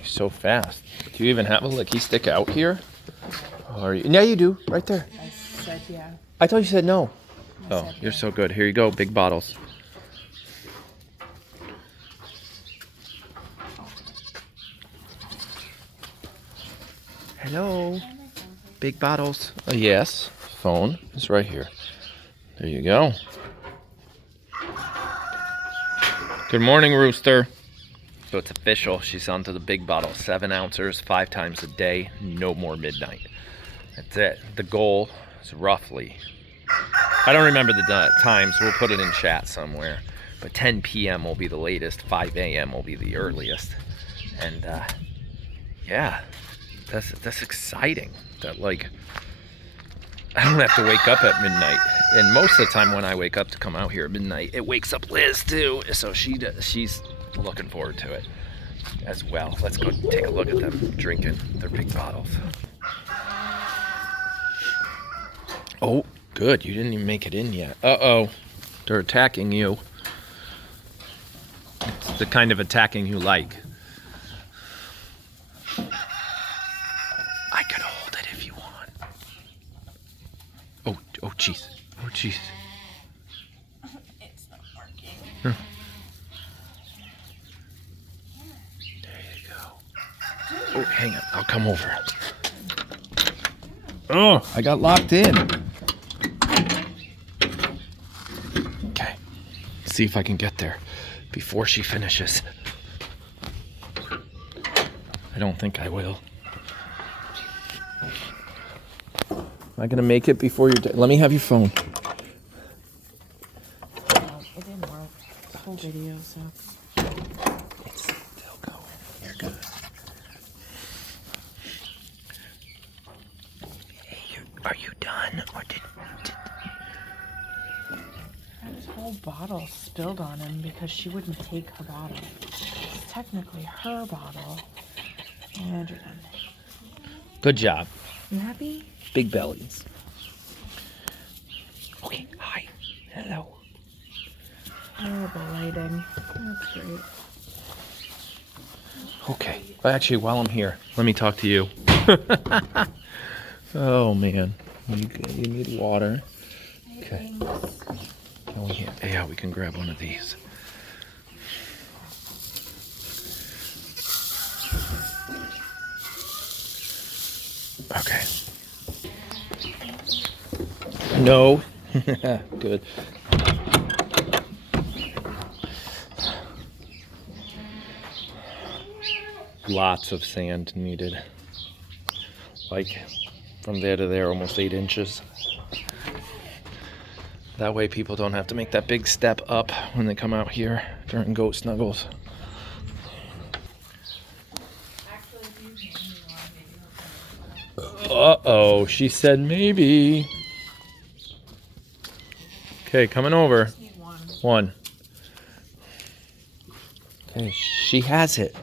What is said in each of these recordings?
you're so fast. Do you even have a licky stick out here? Or yeah, you do. Right there. I said yeah. I thought you said no. I Oh, said you're yeah. so good. Here you go. Big bottles. Hello. Big bottles. Yes. Phone is right here. There you go. Good morning, Rooster. So it's official. She's onto the big bottle. 7 ounces, 5 times a day. No more midnight. That's it. The goal is roughly, I don't remember the times. We'll put it in chat somewhere. But 10 p.m. will be the latest. 5 a.m. will be the earliest. And yeah, that's exciting. That like I don't have to wake up at midnight. And most of the time when I wake up to come out here at midnight, it wakes up Liz too. So she's looking forward to it as well. Let's go take a look at them drinking their big bottles. Oh, good. You didn't even make it in yet. Uh-oh. They're attacking you. It's the kind of attacking you like. I could hold it if you want. Oh, jeez. Oh, jeez. It's not working. Huh. There you go. Oh, hang on. I'll come over. Oh, I got locked in. Okay. See if I can get there before she finishes. I don't think I will. Am I gonna make it before you're done? Let me have your phone. No, it didn't work. The whole video sucks. It's still going. You're good. Hey, are you done? Or did Had his whole bottle spilled on him because she wouldn't take her bottle. It's technically her bottle. And you're done. Good job. You happy? Big bellies. Okay, hi. Hello. Horrible lighting. That's great. Okay. Actually, while I'm here, let me talk to you. Oh, man. You need water. Okay. Oh, yeah, we can grab one of these. Okay. No. Good. Lots of sand needed. Like from there to there, almost 8 inches. That way people don't have to make that big step up when they come out here during goat snuggles. Uh-oh, she said maybe. Okay, coming over. Just need one. One. Okay, she has it.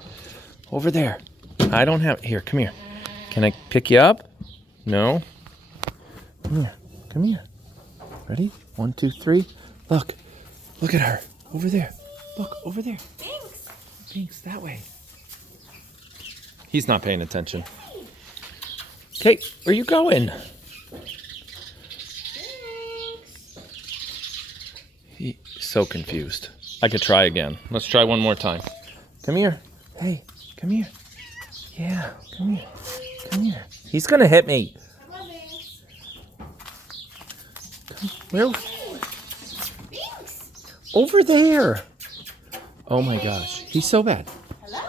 Over there. I don't have it. Here, come here. Can I pick you up? No? Come here. Come here. Ready? 1, 2, 3. Look. Look at her. Over there. Look, over there. Thanks. Thanks, that way. He's not paying attention. Okay, where you going? He's so confused. I could try again. Let's try one more time. Come here. Hey, come here. Yeah, come here. Come here. He's gonna hit me. Come, where? Over there. Oh my gosh. He's so bad. Hello.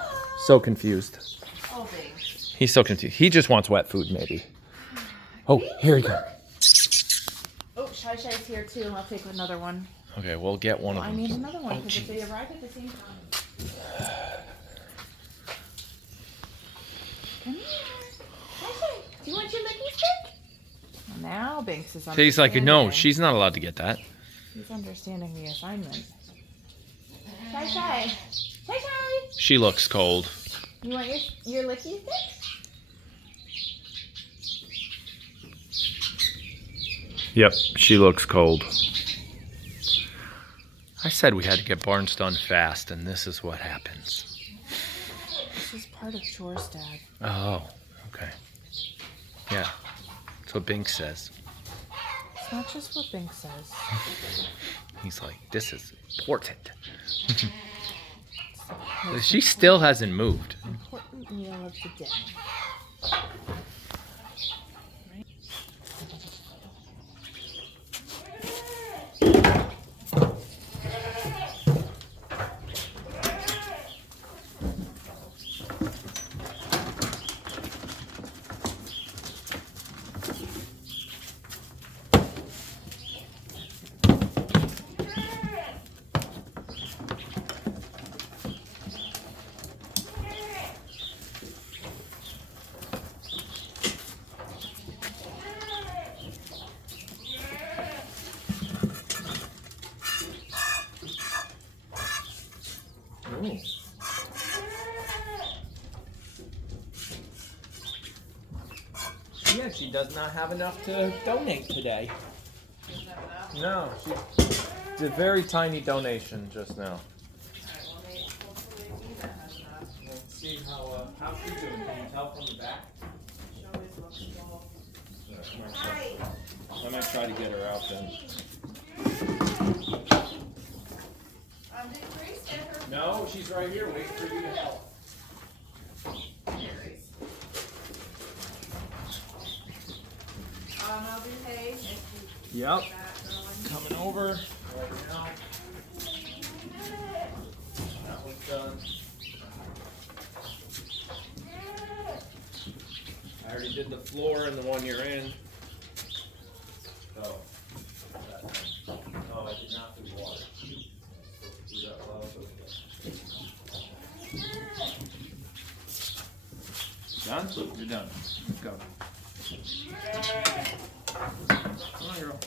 So confused. Oh, thanks. He's so confused. He just wants wet food, maybe. Oh, here he goes. Oh, Shy's here too. I'll take another one. Okay, we'll get one of I them. need another one Oh, because if they jeez. arrive at the same time. Come here. Shy. Do you want your licky stick? Now Banks is understanding. He's like, no, she's not allowed to get that. He's understanding the assignment. Shy. She looks cold. You want your licky stick? Yep, she looks cold. I said we had to get barns done fast, and this is what happens. It's just part of Chores, Dad. Oh, okay. Yeah, that's what Bink says. It's not just what Bink says. He's like, this is important. Most She still hasn't moved. important meal of the day. Ooh. Yeah, she does not have enough to donate today. No, she did a very tiny donation just now. Let's see how's she doing? Can you tell from the back? I might try to get her out then. No, she's right here waiting for you to help. I'll do hay. Yep. Coming over right now. That one's done. I already did the floor and the one you're in. Oh. Oh, I did not do water. Do that well, done? You're done. Let's go. Come on, girl.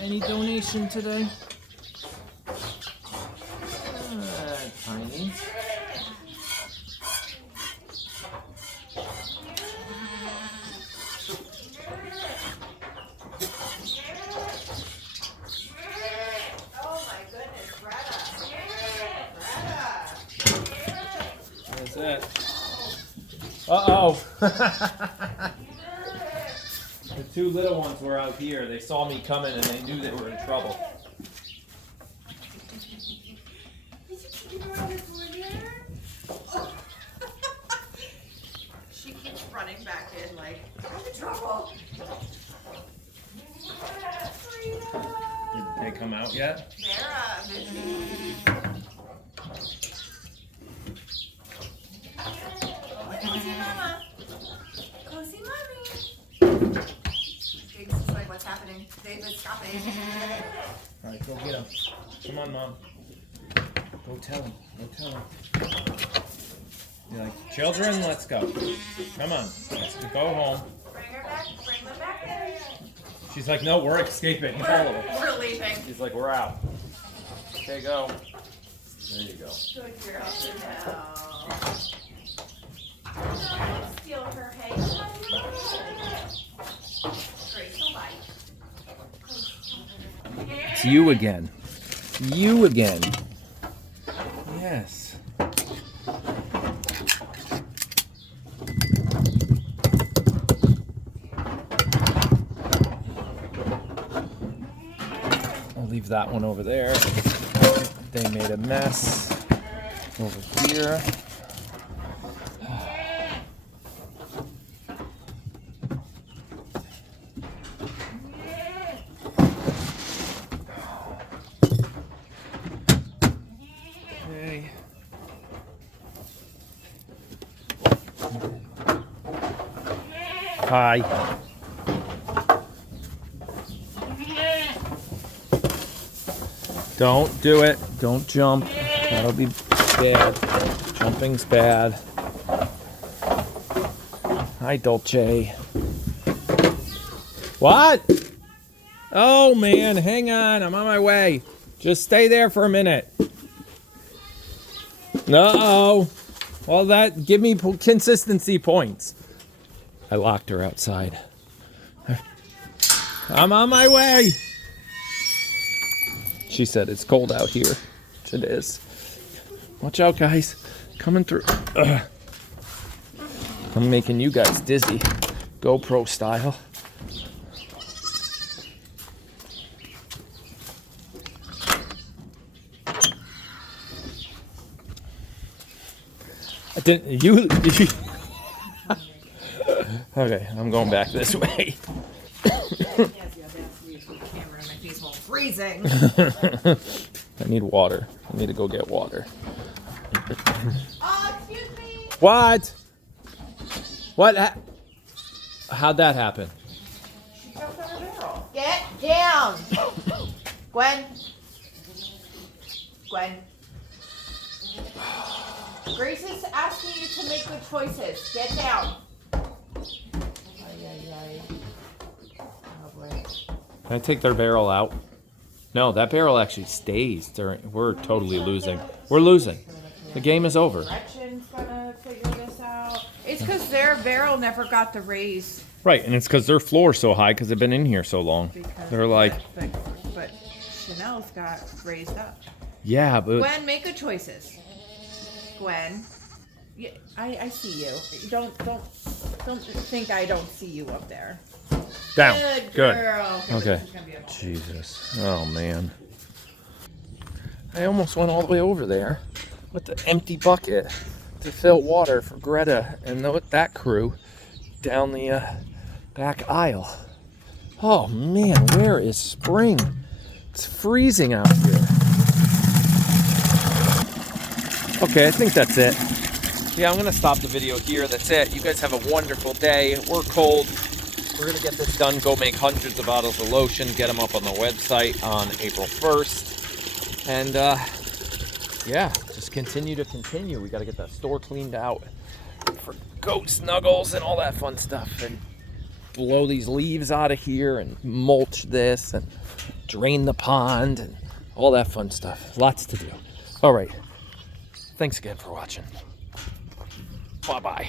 Any donation today? Tiny. Oh my goodness, Greta. That's it. Uh-oh. The two little ones were out here. They saw me coming and they knew they were in trouble. She keeps running back in like, I'm in trouble. Did they come out yet? Vera, go see Mama. Go see Mommy. Biggs is like, what's happening? David, stop it. All right, go get him. Come on, Mom. Go tell him. Go tell him. You're like, children, let's go. Come on. Let's go home. Bring her back. Bring them back in. She's like, no, we're escaping. All of them. We're leaving. She's like, we're out. Okay, go. There you go. Good girl. No. Don't steal her hay. Grace will bite. It's you again. You again. Yes. I'll leave that one over there. They made a mess over here. Okay. Hi. Don't do it. Don't jump. That'll be bad. Jumping's bad. Hi, Dolce. What? Oh, man. Hang on. I'm on my way. Just stay there for a minute. No. Well, that give me consistency points. I locked her outside. I'm on my way. She said it's cold out here. Which it is. Watch out, guys. Coming through. Ugh. I'm making you guys dizzy. GoPro style. I didn't. You okay, I'm going back this way. Freezing. I need water. I need to go get water. Excuse me. What? What? How'd that happen? She jumped on her barrel. Get down. Gwen. Gwen. Grace is asking you to make good choices. Get down. Oh boy. Can I take their barrel out? No, that barrel actually stays during. We're totally losing. We're losing. The game is over. Gretchen's gonna figure this out. It's because their barrel never got the raise. Right, and it's because their floor's so high because they've been in here so long. Because They're like, but Chanel's got raised up. yeah, but Gwen, make good choices. Gwen, yeah, I see you. Don't think I don't see you up there. down. Good girl. Okay. This is gonna be a moment. Jesus. Oh man. I almost went all the way over there with the empty bucket to fill water for Greta and that crew down the back aisle. Oh man, where is spring? It's freezing out here. Okay, I think that's it. Yeah, I'm gonna stop the video here. That's it. You guys have a wonderful day. We're cold. We're gonna get this done. Go make hundreds of bottles of lotion. Get them up on the website on April 1st. And yeah, just continue. We gotta get that store cleaned out for goat snuggles and all that fun stuff. And blow these leaves out of here and mulch this and drain the pond and all that fun stuff. Lots to do. All right. Thanks again for watching. Bye-bye.